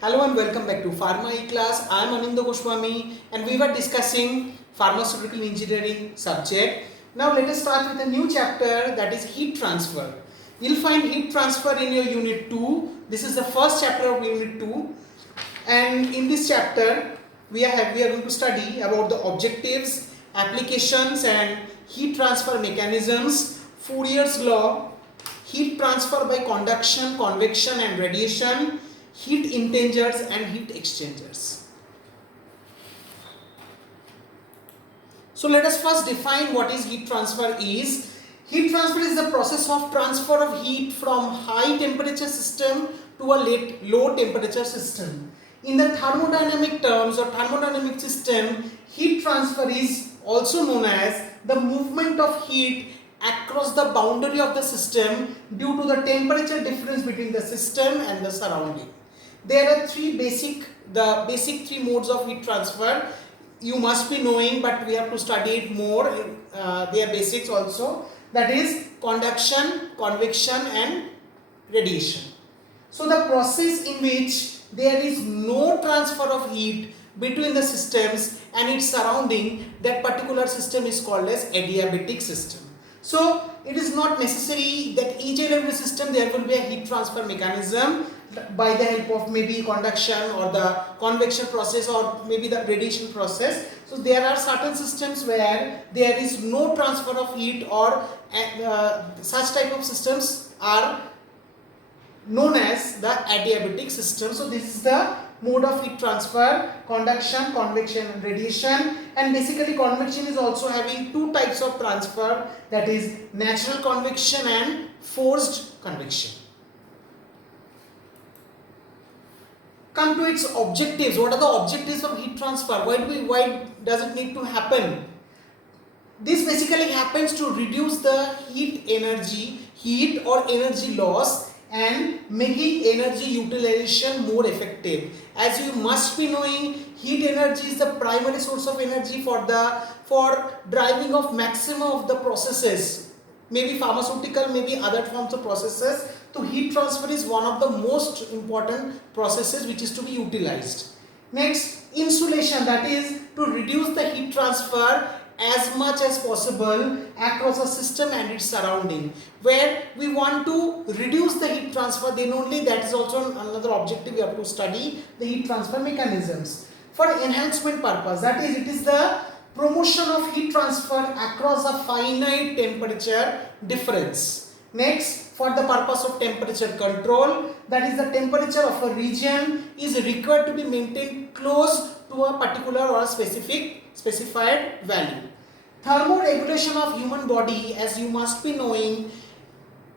Hello and welcome back to Pharma E-Class. I am Anindya Goswami and we were discussing pharmaceutical engineering subject. Now let us start with a new chapter, that is heat transfer. You'll find heat transfer in your unit 2. This is the first chapter of unit 2, and in this chapter we are going to study about the objectives, applications and heat transfer mechanisms, Fourier's law, heat transfer by conduction, convection and radiation, heat integers and heat exchangers. So let us first define what is heat transfer is. Heat transfer is the process of transfer of heat from high temperature system to a low temperature system. In the thermodynamic terms or thermodynamic system, heat transfer is also known as the movement of heat across the boundary of the system due to the temperature difference between the system and the surrounding. There are the basic three modes of heat transfer. You must be knowing, but we have to study it more. They are basics also. That is conduction, convection and radiation. So the process in which there is no transfer of heat between the systems and its surrounding, that particular system is called as adiabatic system. So it is not necessary that each and every system there will be a heat transfer mechanism by the help of maybe conduction or the convection process or maybe the radiation process. So there are certain systems where there is no transfer of heat, or such type of systems are known as the adiabatic system. So this is the mode of heat transfer: conduction, convection and radiation. And basically convection is also having two types of transfer, that is natural convection and forced convection. Come to its objectives. What are the objectives of heat transfer? Why does it need to happen? This basically happens to reduce the heat or energy loss, and making energy utilization more effective. As you must be knowing, heat energy is the primary source of energy for driving of maximum of the processes, maybe pharmaceutical, maybe other forms of processes. So heat transfer is one of the most important processes which is to be utilized. Next, insulation, that is to reduce the heat transfer as much as possible across a system and its surrounding. Where we want to reduce the heat transfer, then only that is also another objective we have to study the heat transfer mechanisms. For enhancement purpose, that is, it is the promotion of heat transfer across a finite temperature difference. Next, for the purpose of temperature control, that is the temperature of a region is required to be maintained close to a particular or a specified value. Thermoregulation of human body, as you must be knowing,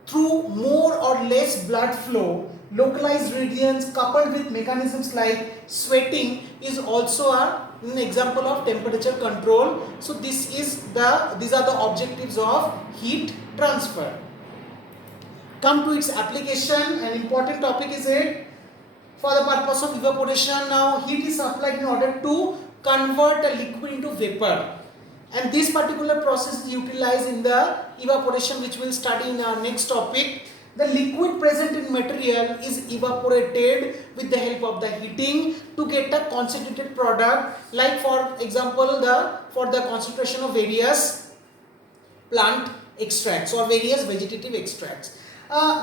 through more or less blood flow, localized regions coupled with mechanisms like sweating is also an example of temperature control. So these are the objectives of heat transfer. Come to its application. An important topic is it. For the purpose of evaporation, now heat is applied in order to convert a liquid into vapor, and this particular process is utilized in the evaporation, which we will study in our next topic. The liquid present in material is evaporated with the help of the heating to get a concentrated product, like for example for the concentration of various plant extracts or various vegetative extracts.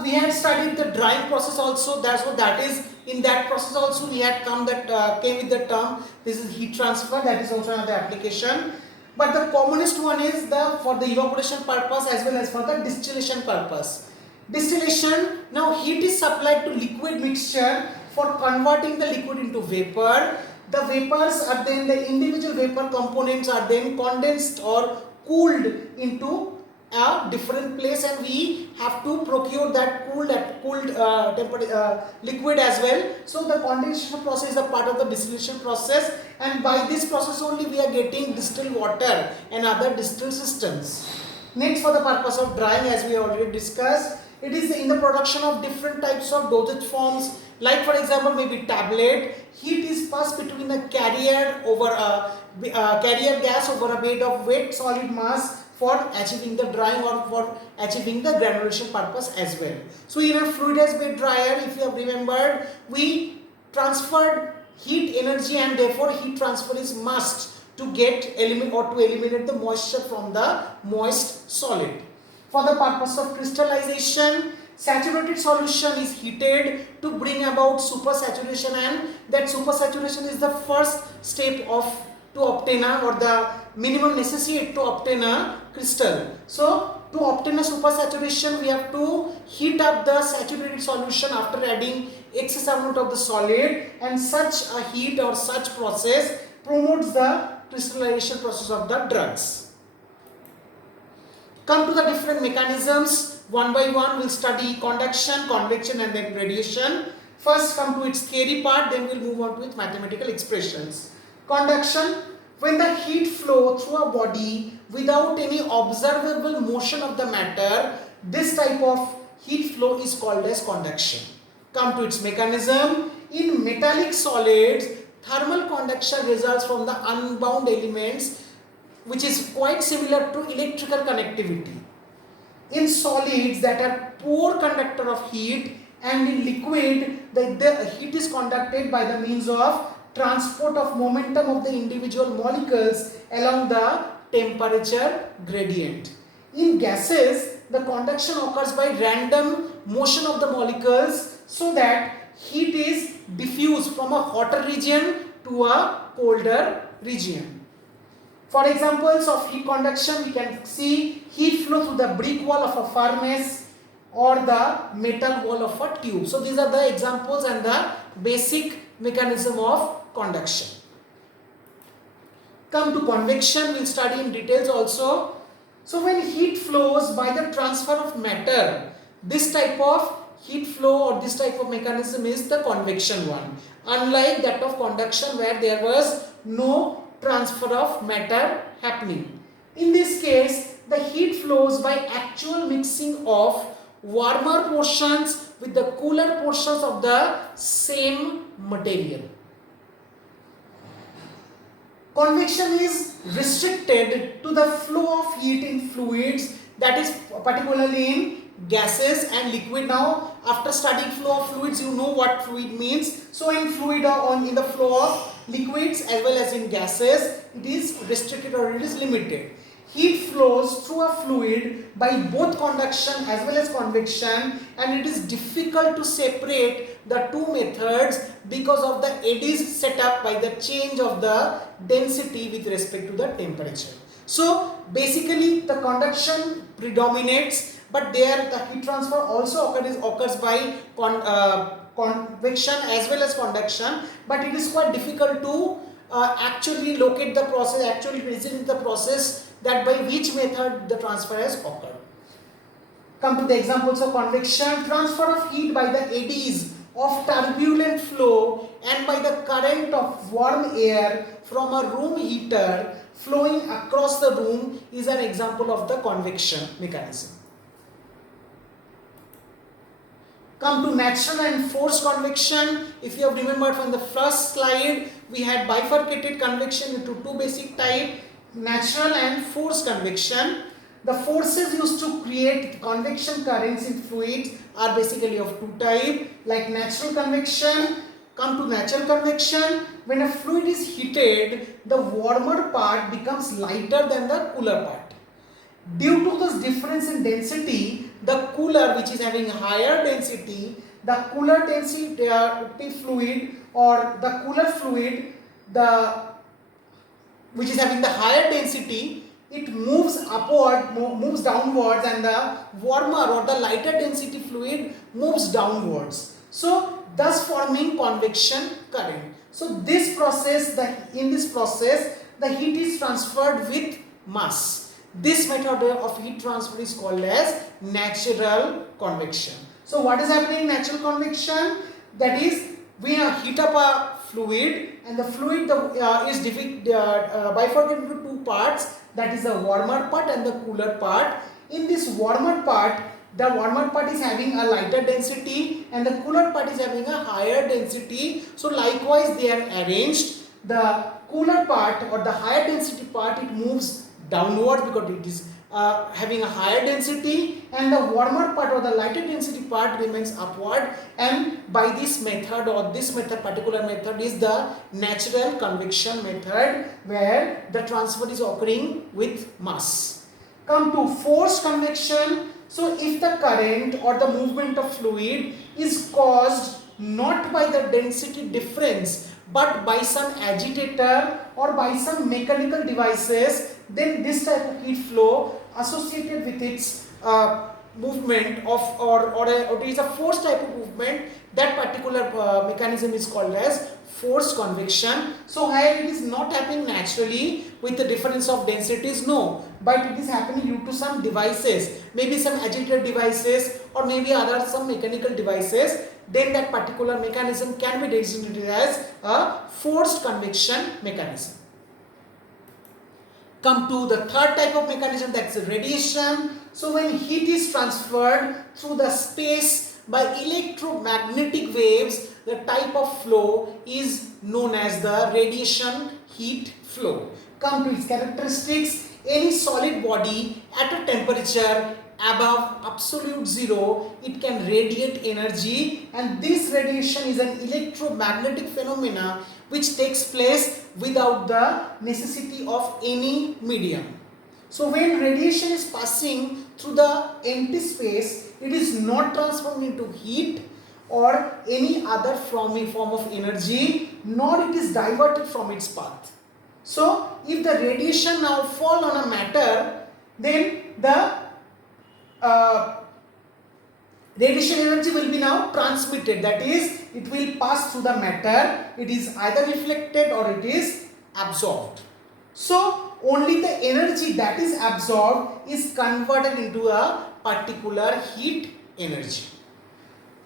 We had studied the drying process also. That is in that process also we had came with the term, this is heat transfer. That is also another application. But the commonest one is for the evaporation purpose as well as for the distillation purpose. Distillation, now heat is supplied to liquid mixture for converting the liquid into vapor. The vapors are then, the individual vapor components are then condensed or cooled into a different place, and we have to procure that cooled liquid as well. So the condensation process is a part of the distillation process, and by this process only we are getting distilled water and other distilled systems. Next, for the purpose of drying, as we already discussed, it is in the production of different types of dosage forms, like for example maybe tablet. Heat is passed between a carrier gas over a bed of wet solid mass for achieving the drying or for achieving the granulation purpose as well. So in a fluidized bed dryer, if you have remembered, we transferred heat energy, and therefore heat transfer is must to eliminate the moisture from the moist solid. For the purpose of crystallization, saturated solution is heated to bring about supersaturation, and that supersaturation is the first step to obtain or the minimum necessary to obtain a crystal. So to obtain a supersaturation, we have to heat up the saturated solution after adding excess amount of the solid, and such a heat or such process promotes the crystallization process of the drugs. Come to the different mechanisms. One by one we'll study conduction, convection, and then radiation. First come to its theory part, then we'll move on to its mathematical expressions. Conduction: when the heat flow through a body without any observable motion of the matter, this type of heat flow is called as conduction. Come to its mechanism. In metallic solids, thermal conduction results from the unbound elements, which is quite similar to electrical conductivity. In solids that are poor conductor of heat, and in liquid the heat is conducted by the means of transport of momentum of the individual molecules along the temperature gradient. In gases, the conduction occurs by random motion of the molecules, so that heat is diffused from a hotter region to a colder region. For examples of heat conduction, we can see heat flow through the brick wall of a furnace or the metal wall of a tube. So these are the examples and the basic mechanism of conduction. Come to convection, we will study in details also. So when heat flows by the transfer of matter, this type of heat flow or this type of mechanism is the convection one, unlike that of conduction where there was no transfer of matter happening. In this case, the heat flows by actual mixing of warmer portions with the cooler portions of the same material. Convection is restricted to the flow of heat in fluids, that is particularly in gases and liquid. Now after studying flow of fluids, you know what fluid means. So in fluid or in the flow of liquids as well as in gases, it is restricted or it is limited. Heat flows through a fluid by both conduction as well as convection, and it is difficult to separate the two methods because of the eddies set up by the change of the density with respect to the temperature. So basically the conduction predominates, but there the heat transfer also occurs by convection as well as conduction, but it is quite difficult to actually locate the process, actually present the process that by which method the transfer has occurred. Come to the examples of convection: transfer of heat by the eddies of turbulent flow and by the current of warm air from a room heater flowing across the room is an example of the convection mechanism. Come to natural and forced convection. If you have remembered from the first slide, we had bifurcated convection into two basic types, natural and forced convection. The forces used to create convection currents in fluids are basically of two types, like natural convection. Come to natural convection. When a fluid is heated, the warmer part becomes lighter than the cooler part. Due to this difference in density, the cooler, which is having higher density, the cooler density fluid or the cooler fluid, which is having the higher density, it moves upward, moves downwards, and the warmer or the lighter density fluid moves downwards. So thus forming convection current. So this process, in this process, the heat is transferred with mass. This method of heat transfer is called as natural convection. So what is happening in natural convection? That is, we heat up a fluid, and the fluid is bifurcated into two parts, that is the warmer part and the cooler part. In this warmer part, the warmer part is having a lighter density and the cooler part is having a higher density. So likewise they are arranged. The cooler part or the higher density part, it moves downwards because it is having a higher density, and the warmer part or the lighter density part remains upward. And by this method, or this method, particular method is the natural convection method, where the transfer is occurring with mass. Come to forced convection. So if the current or the movement of fluid is caused not by the density difference but by some agitator or by some mechanical devices, then this type of heat flow associated with its movement of or it is a forced type of movement, that particular mechanism is called as forced convection. So here it is not happening naturally with the difference of densities, no, but it is happening due to some devices, maybe some agitator devices or maybe other some mechanical devices. Then that particular mechanism can be designated as a forced convection mechanism. Come to the third type of mechanism, that's radiation. So when heat is transferred through the space by electromagnetic waves, the type of flow is known as the radiation heat flow. Come to its characteristics. Any solid body at a temperature above absolute zero, it can radiate energy, and this radiation is an electromagnetic phenomena which takes place without the necessity of any medium. So when radiation is passing through the empty space, it is not transformed into heat or any other form of energy, nor it is diverted from its path. So if the radiation now fall on a matter, then the radiation energy will be now transmitted, that is, it will pass through the matter, it is either reflected or it is absorbed. So only the energy that is absorbed is converted into a particular heat energy.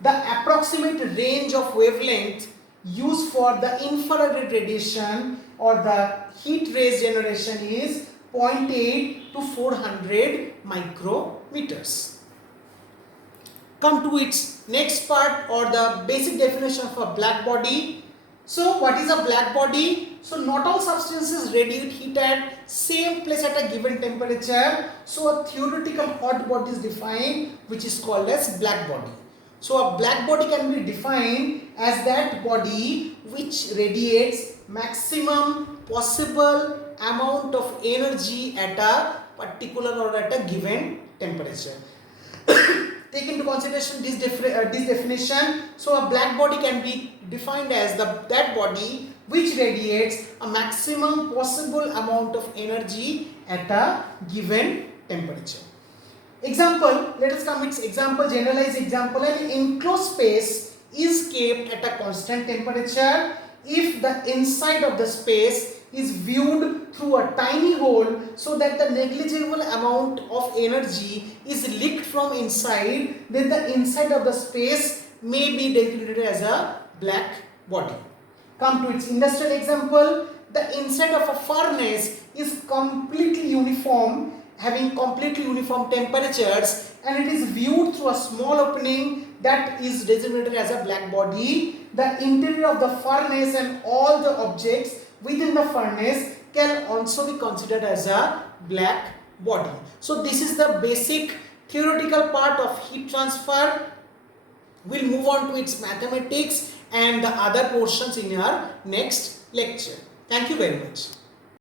The approximate range of wavelength used for the infrared radiation or the heat rays generation is 0.8 to 400 micrometers. Come to its next part, or the basic definition of a black body. So what is a black body? So not all substances radiate heat at same place at a given temperature. So a theoretical hot body is defined, which is called as black body. So a black body can be defined as that body which radiates maximum possible amount of energy at a particular or at a given temperature. Take into consideration this definition. So a black body can be defined as that body which radiates a maximum possible amount of energy at a given temperature. Example, let us come with example, generalized example. An enclosed space is kept at a constant temperature if the inside of the space is viewed through a tiny hole, so that the negligible amount of energy is leaked from inside, then the inside of the space may be designated as a black body. Come to its industrial example. The inside of a furnace is completely uniform, having completely uniform temperatures, and it is viewed through a small opening, that is designated as a black body. The interior of the furnace and all the objects within the furnace can also be considered as a black body. So this is the basic theoretical part of heat transfer. We'll move on to its mathematics and the other portions in our next lecture. Thank you very much.